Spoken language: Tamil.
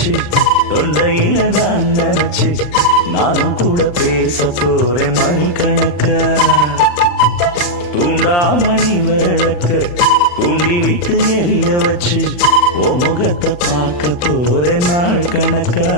வச்சு தொண்டையில நான் நினைச்சு நானும் கூட பேச போறேன் மணிக்கணக்கா. தூண்டாமணி விளக்க தூண்டி விட்டு எரிய வச்சு உன் முகத்தை பார்க்க போறேன் நாள் கணக்கா.